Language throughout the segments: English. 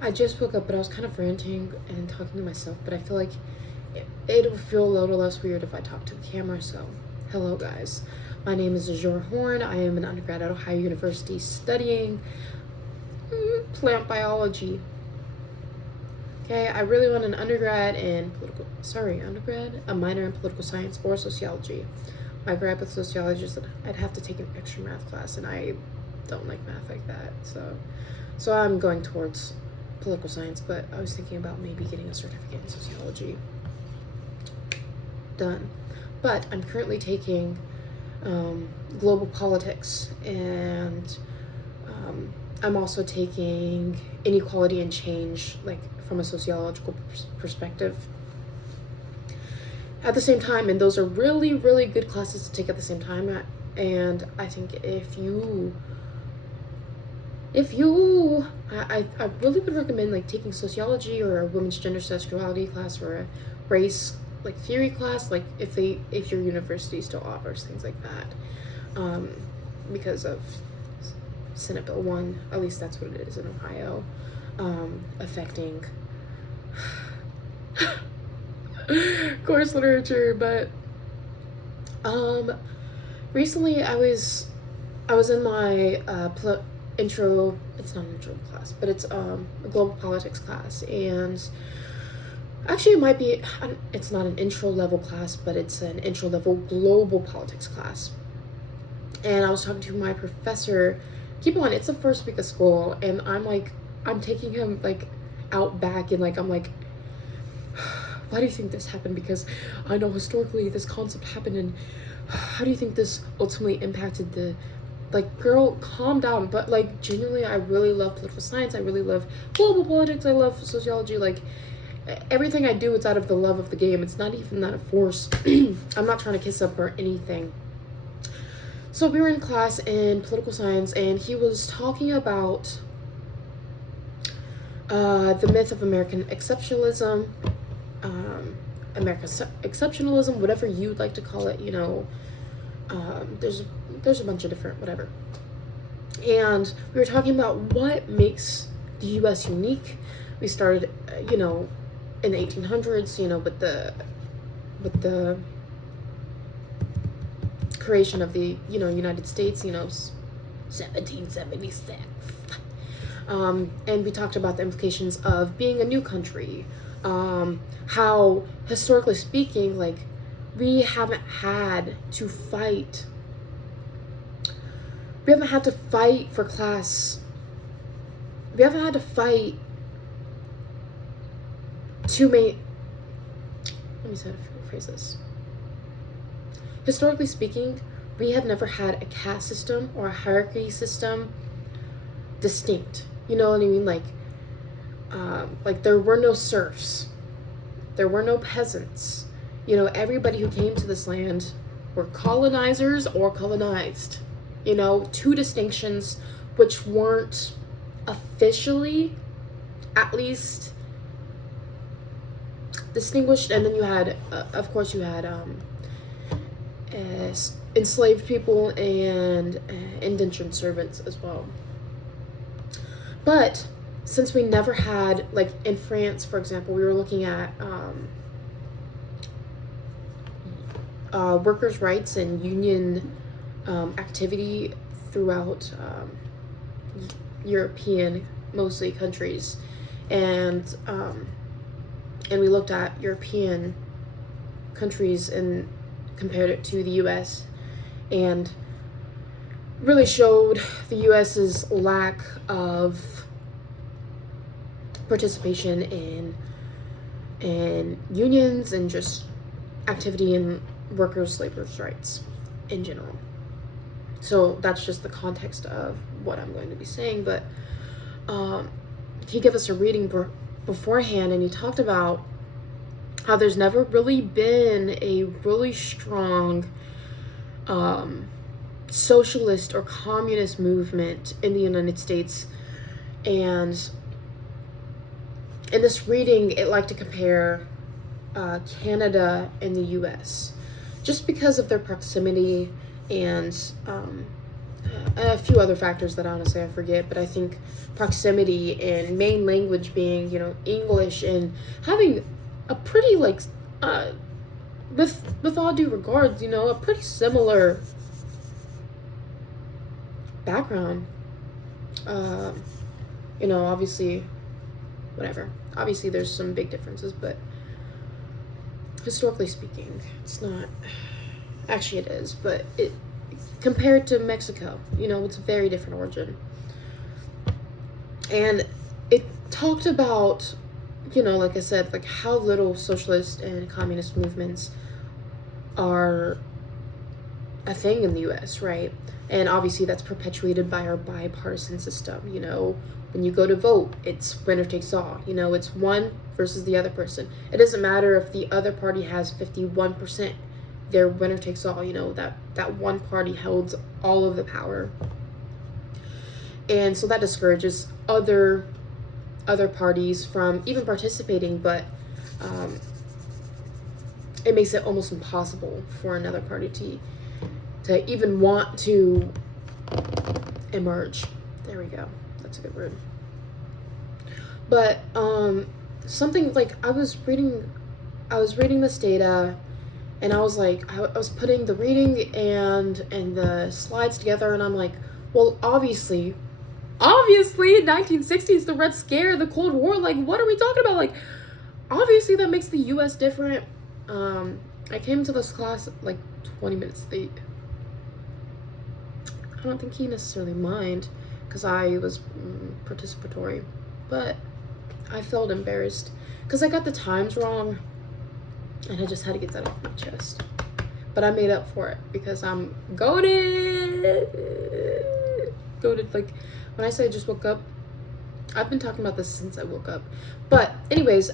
I just woke up, but I was kind of ranting and talking to myself, but I feel like it would feel a little less weird if I talked to the camera, so hello guys. My name is Azure Horn. I am an undergrad at Ohio University studying plant biology. Okay, I really want an undergrad in a minor in political science or sociology. My grad with sociology is that I'd have to take an extra math class, and I don't like math like that, so I'm going towards political science, but I was thinking about maybe getting a certificate in sociology. Done. But I'm currently taking global politics, and I'm also taking inequality and change, like from a sociological perspective at the same time, and those are really, really good classes to take at the same time. And I think I really would recommend like taking sociology or a women's gender sexuality class or a race like theory class, like if your university still offers things like that, because of Senate Bill 1, at least that's what it is in Ohio, affecting course literature. But recently I was in my intro, it's not an intro class, but it's a global politics class, and actually it might be, it's not an intro level class, but it's an intro level global politics class. And I was talking to my professor. Keep in mind, it's the first week of school, and I'm taking him like out back, and like I'm like, why do you think this happened? Because I know historically this concept happened, and how do you think this ultimately impacted the, like, girl, calm down. But like genuinely, I really love political science. I really love global politics. I love sociology. Like everything I do, it's out of the love of the game. It's not even that of force. I'm not trying to kiss up or anything. So we were in class in political science, and he was talking about the myth of American exceptionalism, whatever you'd like to call it. You know, there's a bunch of different whatever. And we were talking about what makes the U.S. unique. We started, in the 1800s, with the creation of the United States, 1776. And we talked about the implications of being a new country, how historically speaking, like, we haven't had to fight for class. We haven't had to fight to make, let me phrase this. Historically speaking, we have never had a caste system or a hierarchy system distinct. You know what I mean? Like there were no serfs. There were no peasants. Everybody who came to this land were colonizers or colonized. Two distinctions which weren't officially, at least, distinguished. And then you had, of course, enslaved people and indentured servants as well. But since we never had, like in France, for example, we were looking at workers' rights and union activity throughout European, mostly, countries, and we looked at European countries and compared it to the U.S. and really showed the U.S.'s lack of participation in unions and just activity in workers' laborers' rights in general. So that's just the context of what I'm going to be saying. But he gave us a reading beforehand, and he talked about how there's never really been a really strong socialist or communist movement in the United States. And in this reading, it liked to compare Canada and the U.S. just because of their proximity and a few other factors that honestly I forget, but I think proximity and main language being, English, and having a pretty, like, uh, with all due regards, a pretty similar background. Obviously, whatever. Obviously, there's some big differences, but historically speaking, it's not. Actually, it is, but compared to Mexico, it's a very different origin. And it talked about, like I said, like how little socialist and communist movements are a thing in the U.S., right? And obviously that's perpetuated by our bipartisan system. When you go to vote, it's winner takes all. It's one versus the other person. It doesn't matter if the other party has 51%. Their winner takes all. That one party holds all of the power. And so that discourages other parties from even participating, but it makes it almost impossible for another party to even want to emerge. There we go. That's a good word. But something like I was reading this data, and I was like, I was putting the reading and the slides together, and I'm like, well, obviously 1960s, the Red Scare, the Cold War, like, what are we talking about? Like, obviously that makes the U.S. different. I came to this class like 20 minutes late. I don't think he necessarily mind, because I was participatory, but I felt embarrassed because I got the times wrong, and I just had to get that off my chest. But I made up for it because I'm goated. Like, when I say I just woke up, I've been talking about this since I woke up. But anyways,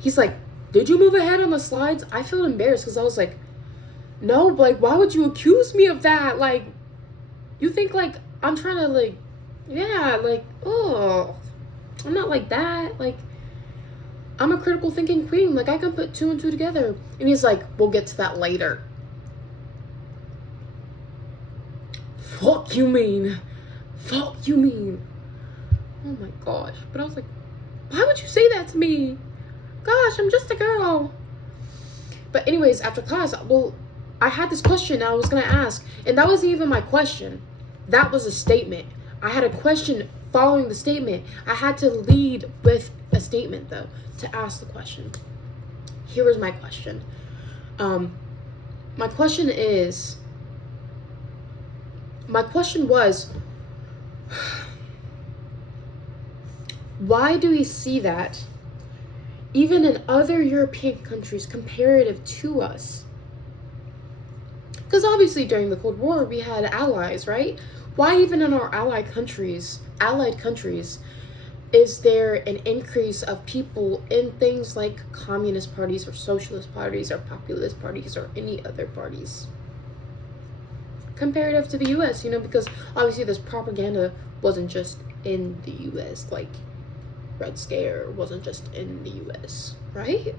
he's like, did you move ahead on the slides? I felt embarrassed because I was like, no, like, why would you accuse me of that? Like, you think, like, I'm trying to, like, yeah, like, oh, I'm not like that. Like, I'm a critical thinking queen. Like, I can put two and two together. And he's like, we'll get to that later. Fuck you mean. Oh my gosh. But I was like, why would you say that to me? Gosh, I'm just a girl. But anyways, after class, well, I had this question I was going to ask. And that wasn't even my question. That was a statement. I had a question following the statement. I had to lead with a statement, though, to ask the question. Here was my question. My question was, why do we see that even in other European countries comparative to us? Because obviously during the Cold War, we had allies, right? Why even in our allied countries, is there an increase of people in things like communist parties or socialist parties or populist parties or any other parties? Comparative to the U.S., because obviously this propaganda wasn't just in the U.S., like Red Scare wasn't just in the U.S., right?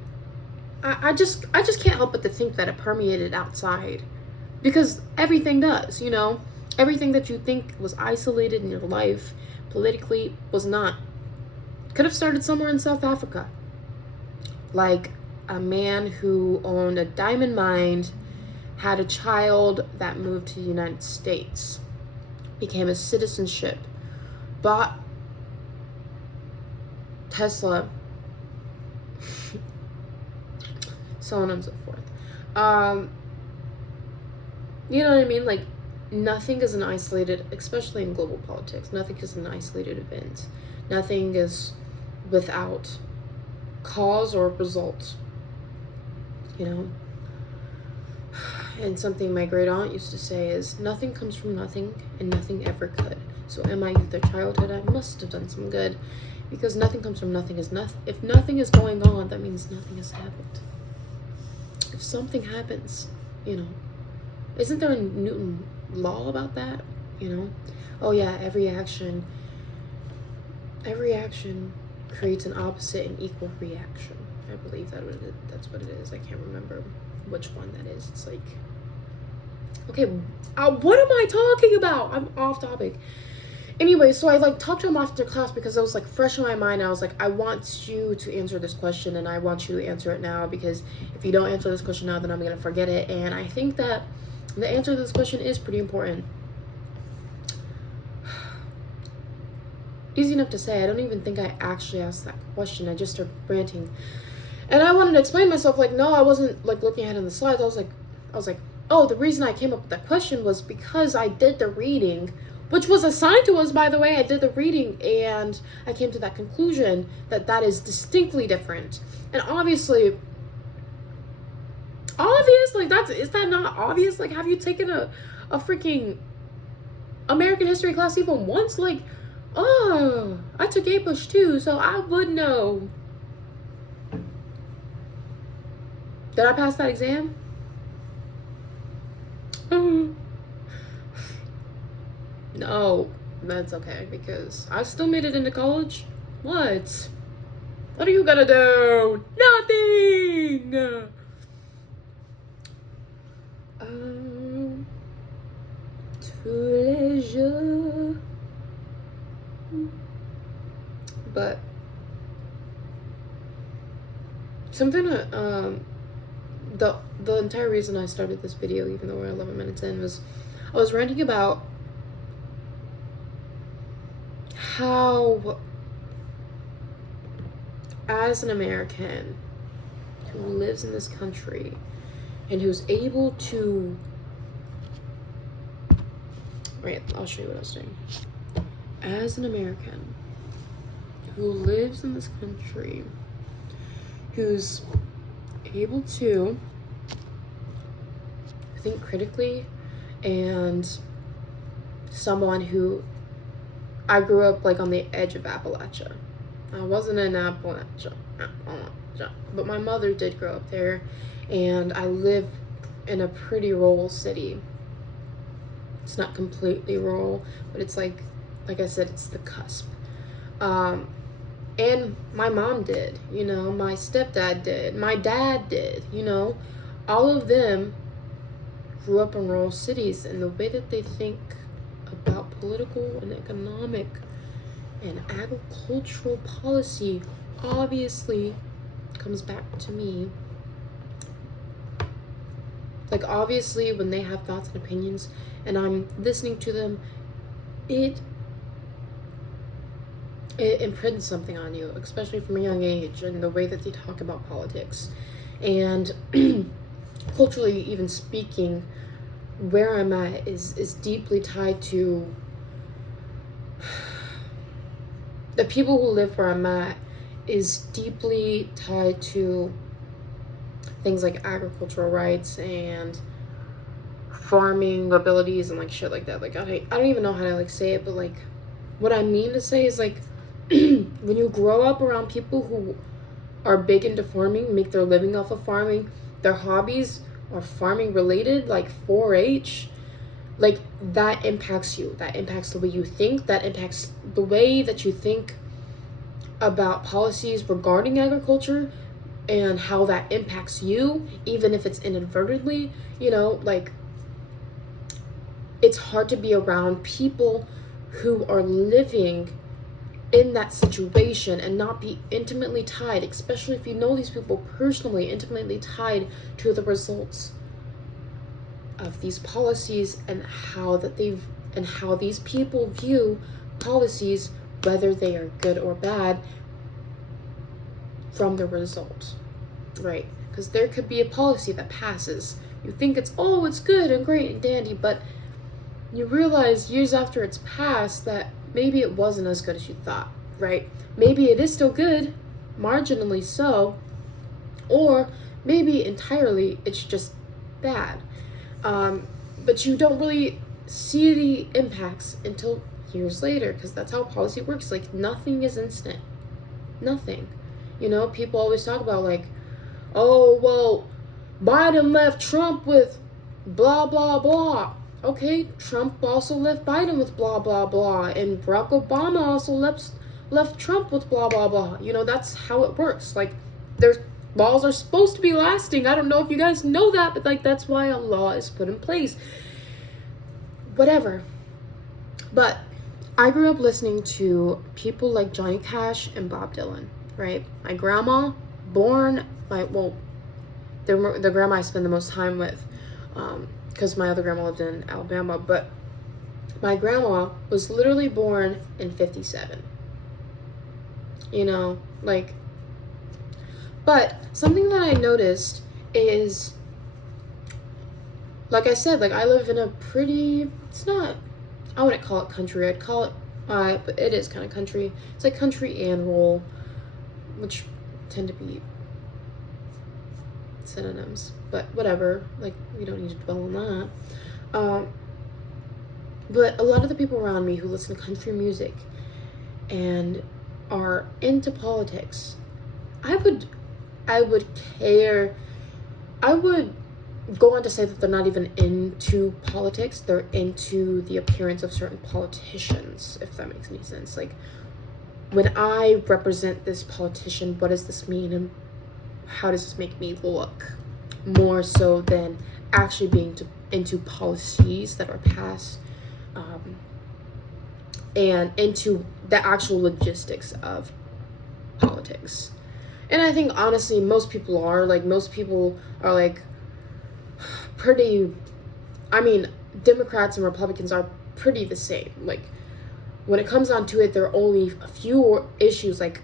I just can't help but to think that it permeated outside, because everything does, everything that you think was isolated in your life politically was not. Could have started somewhere in South Africa, like a man who owned a diamond mine, had a child that moved to the United States, became a citizenship, bought Tesla, so on and so forth. You know what I mean? Like, nothing is an isolated, especially in global politics, nothing is an isolated event. Nothing is without cause or result, And something my great aunt used to say is, nothing comes from nothing, and nothing ever could. So in my youth or childhood, I must have done some good, because nothing comes from nothing is nothing. If nothing is going on, that means nothing has happened. If something happens, isn't there a Newton law about that? Oh yeah, every action creates an opposite and equal reaction. I believe that's what it is. I can't remember which one that is. It's like, Okay, what am I talking about? I'm off topic. Anyway, so I like talked to him after class because it was like fresh in my mind. I was like, I want you to answer this question and I want you to answer it now, because if you don't answer this question now, then I'm gonna forget it. And I think that the answer to this question is pretty important. Easy enough to say. I don't even think I actually asked that question. I just started ranting. And I wanted to explain myself, like, no, I wasn't like looking ahead in the slides. I was like, oh, the reason I came up with that question was because I did the reading, which was assigned to us, by the way. I did the reading and I came to that conclusion that that is distinctly different. And obvious, like, is that not obvious? Like, have you taken a freaking American history class even once? Like, oh, I took A-Push too, so I would know. Did I pass that exam? No, that's okay, because I still made it into college. What? What are you gonna do? Nothing! Tous les jours. But something that, the entire reason I started this video, even though we're 11 minutes in, was I was ranting about how, as an American who lives in this country and who's able to, wait, I'll show you what I was saying. As an American who lives in this country, who's able to think critically, and someone who, I grew up like on the edge of Appalachia. I wasn't in Appalachia, but my mother did grow up there, and I live in a pretty rural city. It's not completely rural, but it's like I said, it's the cusp. And my mom did, you know, my stepdad did, my dad did, you know, all of them grew up in rural cities, and the way that they think about political and economic and agricultural policy obviously comes back to me. Like, obviously, when they have thoughts and opinions and I'm listening to them, it imprints something on you, especially from a young age, and the way that they talk about politics. And culturally, even speaking, where I'm at is deeply tied to the people who live where I'm at, is deeply tied to things like agricultural rights and farming abilities and like shit like that. Like, I don't even know how to like say it, but like what I mean to say is like when you grow up around people who are big into farming, make their living off of farming, their hobbies are farming related, like 4-H, like that impacts you. That impacts the way you think. That impacts the way that you think about policies regarding agriculture and how that impacts you, even if it's inadvertently. You know, like, it's hard to be around people who are living in that situation and not be intimately tied, especially if you know these people personally, intimately tied to the results of these policies and how these people view policies, whether they are good or bad, from the result, right? Because there could be a policy that passes, you think it's good and great and dandy, but you realize years after it's passed that maybe it wasn't as good as you thought, right? Maybe it is still good, marginally so, or maybe entirely it's just bad. But you don't really see the impacts until years later, because that's how policy works. Like, nothing is instant. Nothing. You know, people always talk about like, oh, well, Biden left Trump with blah, blah, blah. Okay, Trump also left Biden with blah, blah, blah. And Barack Obama also left Trump with blah, blah, blah. You know, that's how it works. Like, their laws are supposed to be lasting. I don't know if you guys know that, but like, that's why a law is put in place. whatever. But I grew up listening to people like Johnny Cash and Bob Dylan, right? My grandma, the grandma I spend the most time with, because my other grandma lived in Alabama, but my grandma was literally born in 57. You know, like, but something that I noticed is, like I said, like I live in a pretty, I wouldn't call it country, I'd call it, but it is kind of country. It's like country and rural, which tend to be synonyms, but whatever, like we don't need to dwell on that. But a lot of the people around me who listen to country music and are into politics, I would go on to say that they're not even into politics, they're into the appearance of certain politicians, if that makes any sense. Like, when I represent this politician, what does this mean and how does this make me look? More so than actually being into policies that are passed, and into the actual logistics of politics. And I think honestly most people are like pretty, I mean, Democrats and Republicans are pretty the same. Like, when it comes down to it, there are only a few issues like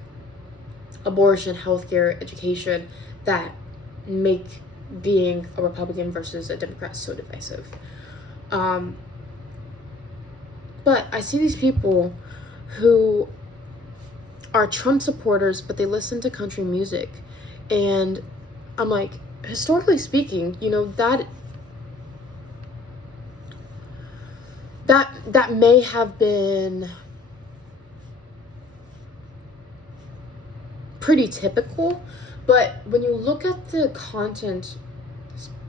abortion, healthcare, education that make being a Republican versus a Democrat so divisive. But I see these people who are Trump supporters, but they listen to country music. And I'm like, historically speaking, you know, that may have been pretty typical, but when you look at the content,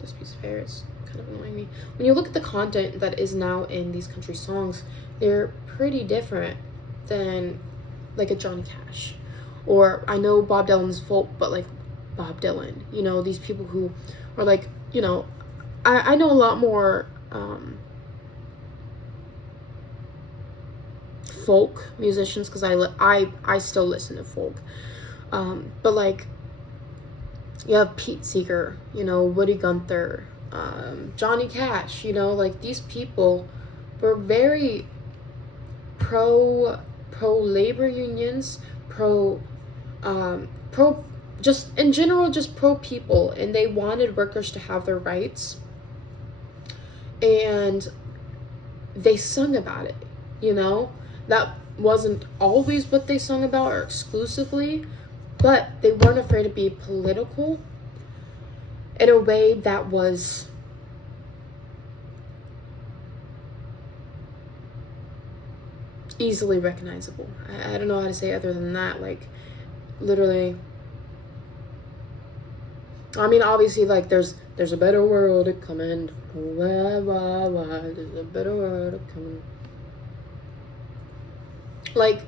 this piece of hair is kind of annoying me. When you look at the content that is now in these country songs, they're pretty different than like a Johnny Cash. Or I know Bob Dylan's folk, but like Bob Dylan, you know, these people who are like, you know, I know a lot more folk musicians because I still listen to folk, but like you have Pete Seeger, you know, Woody Gunther, Johnny Cash, you know, like these people were very pro labor unions, just in general, just pro people, and they wanted workers to have their rights, and they sung about it, you know. That wasn't always what they sung about or exclusively, but they weren't afraid to be political in a way that was easily recognizable. I don't know how to say other than that. Like, literally, I mean, obviously, like, there's a better world coming. There's a better world coming. Like,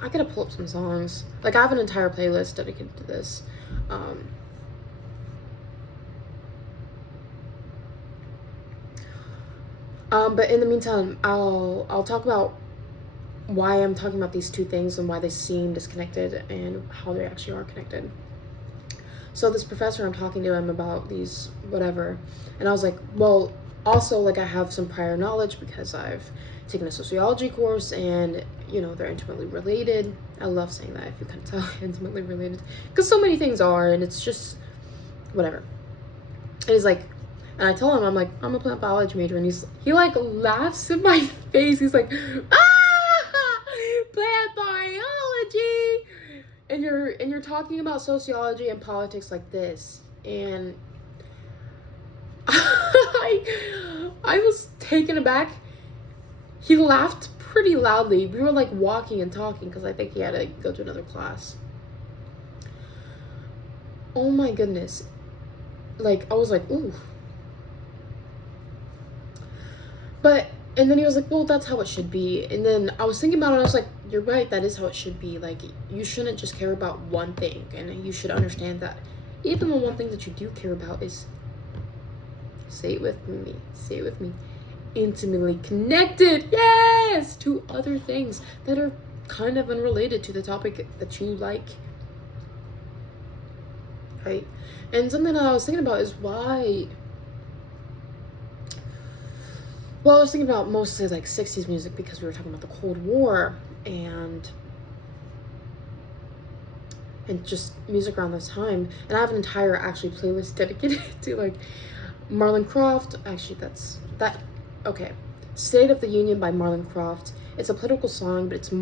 I gotta pull up some songs. Like, I have an entire playlist dedicated to this. But in the meantime, I'll talk about why I'm talking about these two things and why they seem disconnected and how they actually are connected. So this professor, I'm talking to him about these whatever, and I was like, well, also, like, I have some prior knowledge because I've taken a sociology course, and you know, they're intimately related. I love saying that, if you can tell, intimately related, because so many things are, and it's just whatever. And he's like, and I tell him, I'm like, I'm a plant biology major, and he like laughs in my face. He's like, plant biology, and you're talking about sociology and politics like this, and I was taken aback. He laughed pretty loudly. We were like walking and talking because I think he had to go to another class. Oh my goodness. Like, I was like, ooh. But, and then he was like, well, that's how it should be. And then I was thinking about it, and I was like, you're right, that is how it should be. Like, you shouldn't just care about one thing, and you should understand that even the one thing that you do care about is, say it with me, intimately connected, yes, to other things that are kind of unrelated to the topic that you like, right? And something that I was thinking about is why, well, I was thinking about mostly like 60s music because we were talking about the Cold War and just music around this time. And I have an entire actually playlist dedicated to like Marlon Croft. Actually, okay. State of the Union by Marlon Croft. It's a political song, but it's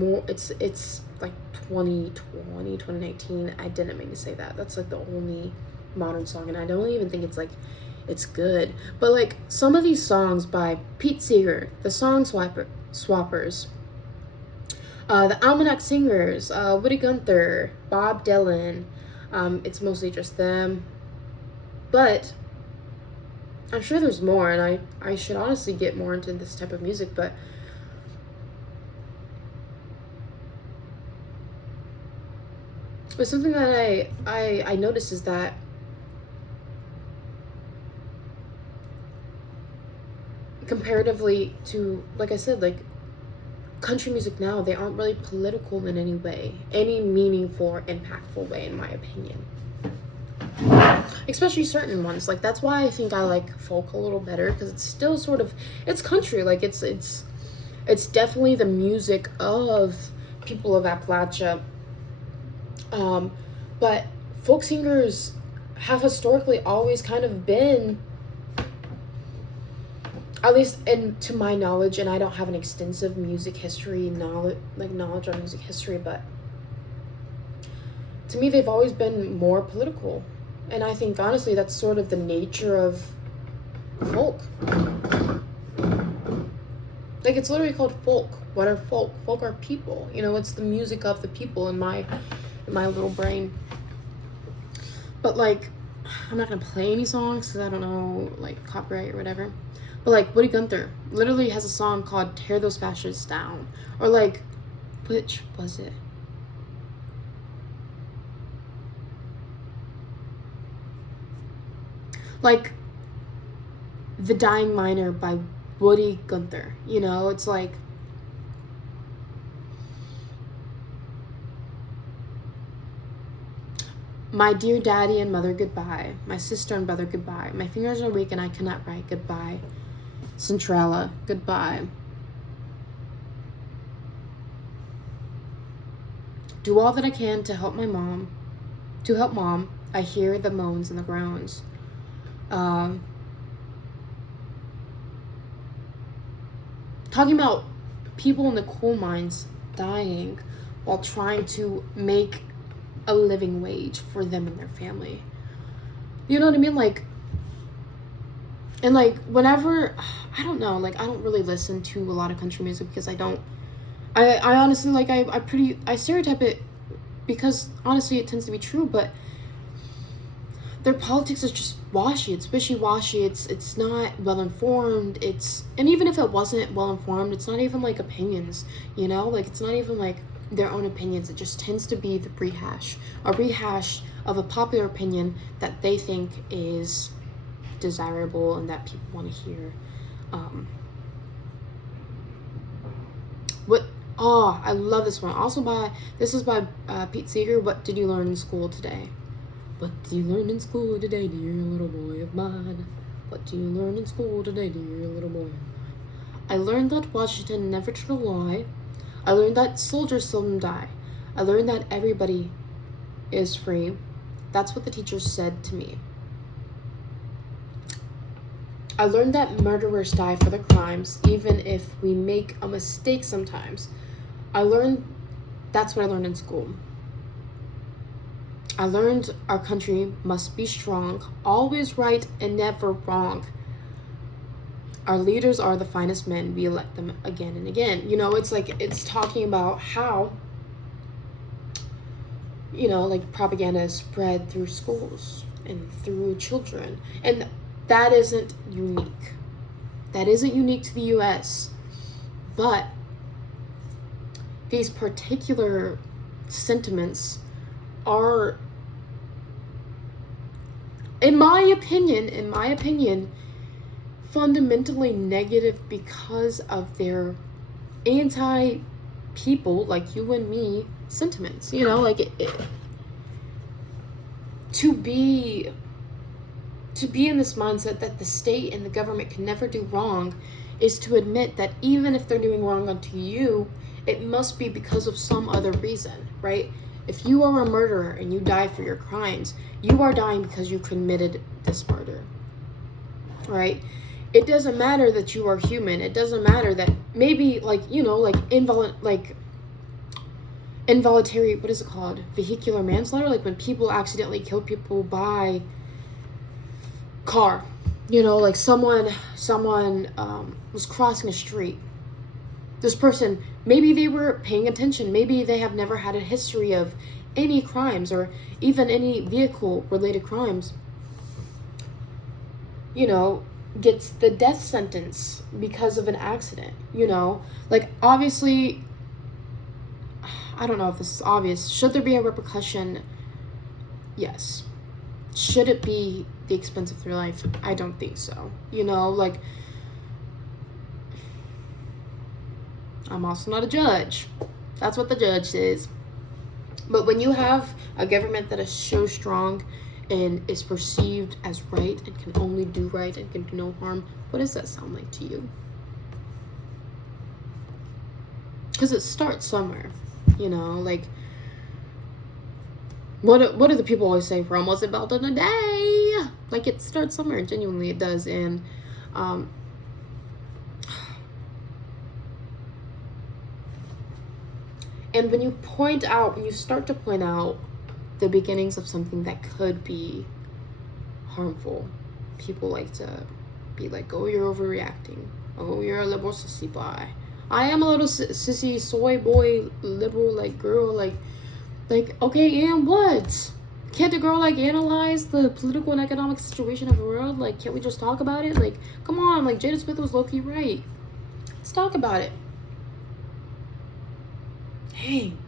like 2019. I didn't mean to say that. That's like the only modern song, and I don't even think it's good. But like some of these songs by Pete Seeger, the Swappers, the Almanac Singers, Woody Gunther, Bob Dylan. It's mostly just them. But I'm sure there's more, and I should honestly get more into this type of music, but something that I noticed is that comparatively to, like I said, like country music now, they aren't really political in any way, any meaningful or impactful way, in my opinion. Especially certain ones. Like that's why I think I like folk a little better, because it's still sort of, it's country. Like it's definitely the music of people of Appalachia. But folk singers have historically always kind of been, at least and to my knowledge, and I don't have an extensive music history knowledge on music history, but to me they've always been more political. And I think honestly that's sort of the nature of folk. Like it's literally called folk. What are folk? Folk are people. You know, it's the music of the people in my little brain. But like, I'm not gonna play any songs because I don't know, like copyright or whatever. But like Woody Gunther literally has a song called "Tear Those Fascists Down," or like, which was it? Like The Dying Miner by Woody Gunther. You know, it's like, my dear daddy and mother, goodbye. My sister and brother, goodbye. My fingers are weak and I cannot write, goodbye. Centrala, goodbye. Do all that I can to help mom. I hear the moans and the groans. Talking about people in the coal mines dying while trying to make a living wage for them and their family. You know what I mean? Like, and like whenever, I don't know, like I don't really listen to a lot of country music because I honestly, like I stereotype it because honestly it tends to be true, but their politics is just washy. It's wishy-washy. It's not well informed. And even if it wasn't well informed, it's not even like opinions, you know? Like it's not even like their own opinions. It just tends to be a rehash of a popular opinion that they think is desirable and that people want to hear. I love this one. This is by Pete Seeger. What did you learn in school today? What did you learn in school today, dear little boy of mine? What do you learn in school today, dear little boy of mine? I learned that Washington never told a lie. I learned that soldiers seldom die. I learned that everybody is free. That's what the teacher said to me. I learned that murderers die for their crimes, even if we make a mistake sometimes. That's what I learned in school. I learned our country must be strong, always right and never wrong. Our leaders are the finest men. We elect them again and again. You know, it's like, it's talking about how, you know, like propaganda is spread through schools and through children. And that isn't unique. That isn't unique to the US. But these particular sentiments are, in my opinion, fundamentally negative because of their anti-people like you and me sentiments. You know, like to be in this mindset that the state and the government can never do wrong is to admit that even if they're doing wrong unto you, it must be because of some other reason, right? If you are a murderer and you die for your crimes, you are dying because you committed this murder, right? It doesn't matter that you are human. It doesn't matter that maybe, like, you know, like involuntary, what is it called? Vehicular manslaughter, like when people accidentally kill people by car. You know, like someone was crossing a street. This person, maybe they were paying attention. Maybe they have never had a history of any crimes or even any vehicle-related crimes. You know, gets the death sentence because of an accident. You know, like obviously, I don't know if this is obvious. Should there be a repercussion? Yes. Should it be the expense of their life? I don't think so. You know, like, I'm also not a judge. That's what the judge says. But when you have a government that is so strong and is perceived as right and can only do right and can do no harm, what does that sound like to you? Because it starts somewhere, you know, like, what do the people always say? Rome wasn't built in a day. Like, it starts somewhere. Genuinely, it does. And when you start to point out the beginnings of something that could be harmful, people like to be like, oh, you're overreacting. Oh, you're a liberal sissy boy. I am a little sissy soy boy, liberal, like, girl, like, okay, and what? Can't a girl, like, analyze the political and economic situation of the world? Like, can't we just talk about it? Like, come on, like, Jada Smith was low-key right. Let's talk about it. Dang.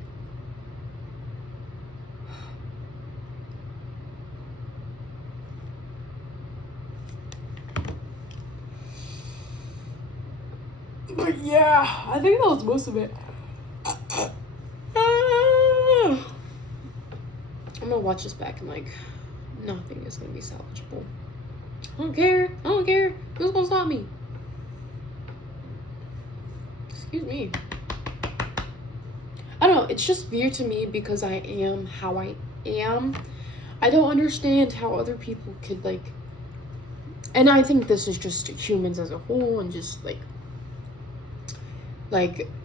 But yeah, I think that was most of it. I'm gonna watch this back and, like, nothing is gonna be salvageable. I don't care. Who's gonna stop me? Excuse me. I don't know, it's just weird to me because I am how I am. I don't understand how other people could, like, and I think this is just humans as a whole, and just like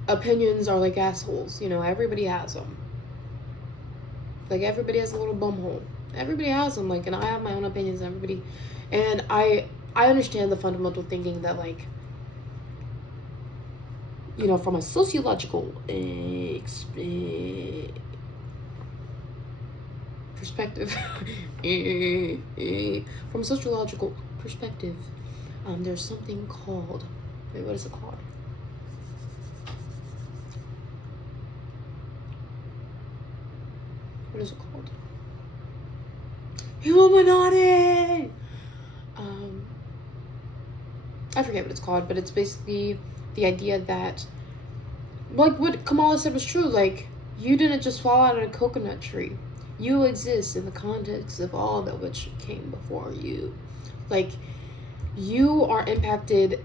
opinions are like assholes, you know, everybody has them. Like, everybody has a little bumhole. Everybody has them, like, and I have my own opinions, everybody. And I understand the fundamental thinking that, like, you know, from a sociological perspective, from a sociological perspective, there's something called, wait, what is it called? What is it called? Illuminati! I forget what it's called, but it's basically the idea that, like what Kamala said was true, like, you didn't just fall out of a coconut tree. You exist in the context of all that which came before you. Like, you are impacted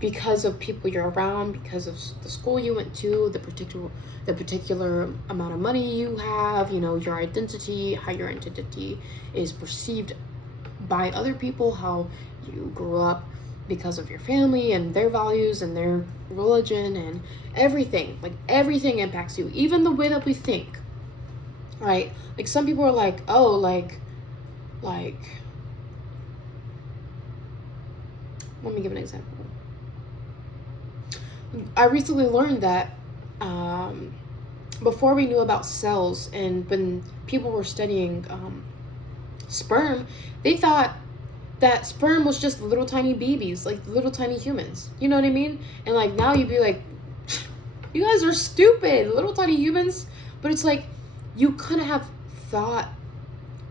because of people you're around, because of the school you went to, the particular amount of money you have, you know, your identity, how your identity is perceived by other people, how you grew up because of your family and their values and their religion and everything. Like, everything impacts you, even the way that we think, right? Like, some people are like, oh, like let me give an example. I recently learned that before we knew about cells, and when people were studying sperm, they thought that sperm was just little tiny babies, like little tiny humans. You know what I mean? And, like, now you'd be like, you guys are stupid, little tiny humans. But it's like, you couldn't have thought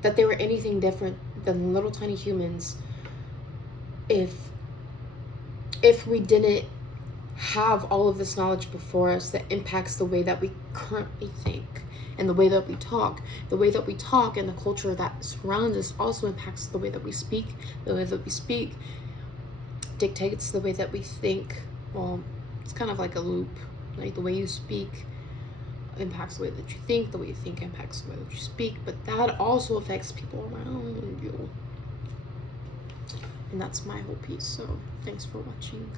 that they were anything different than little tiny humans if we didn't have all of this knowledge before us that impacts the way that we currently think and the way that we talk. The way that we talk and the culture that surrounds us also impacts the way that we speak. The way that we speak dictates the way that we think. Well, it's kind of like a loop. Like the way you speak impacts the way that you think. The way you think impacts the way that you speak. But that also affects people around you. And that's my whole piece. So thanks for watching.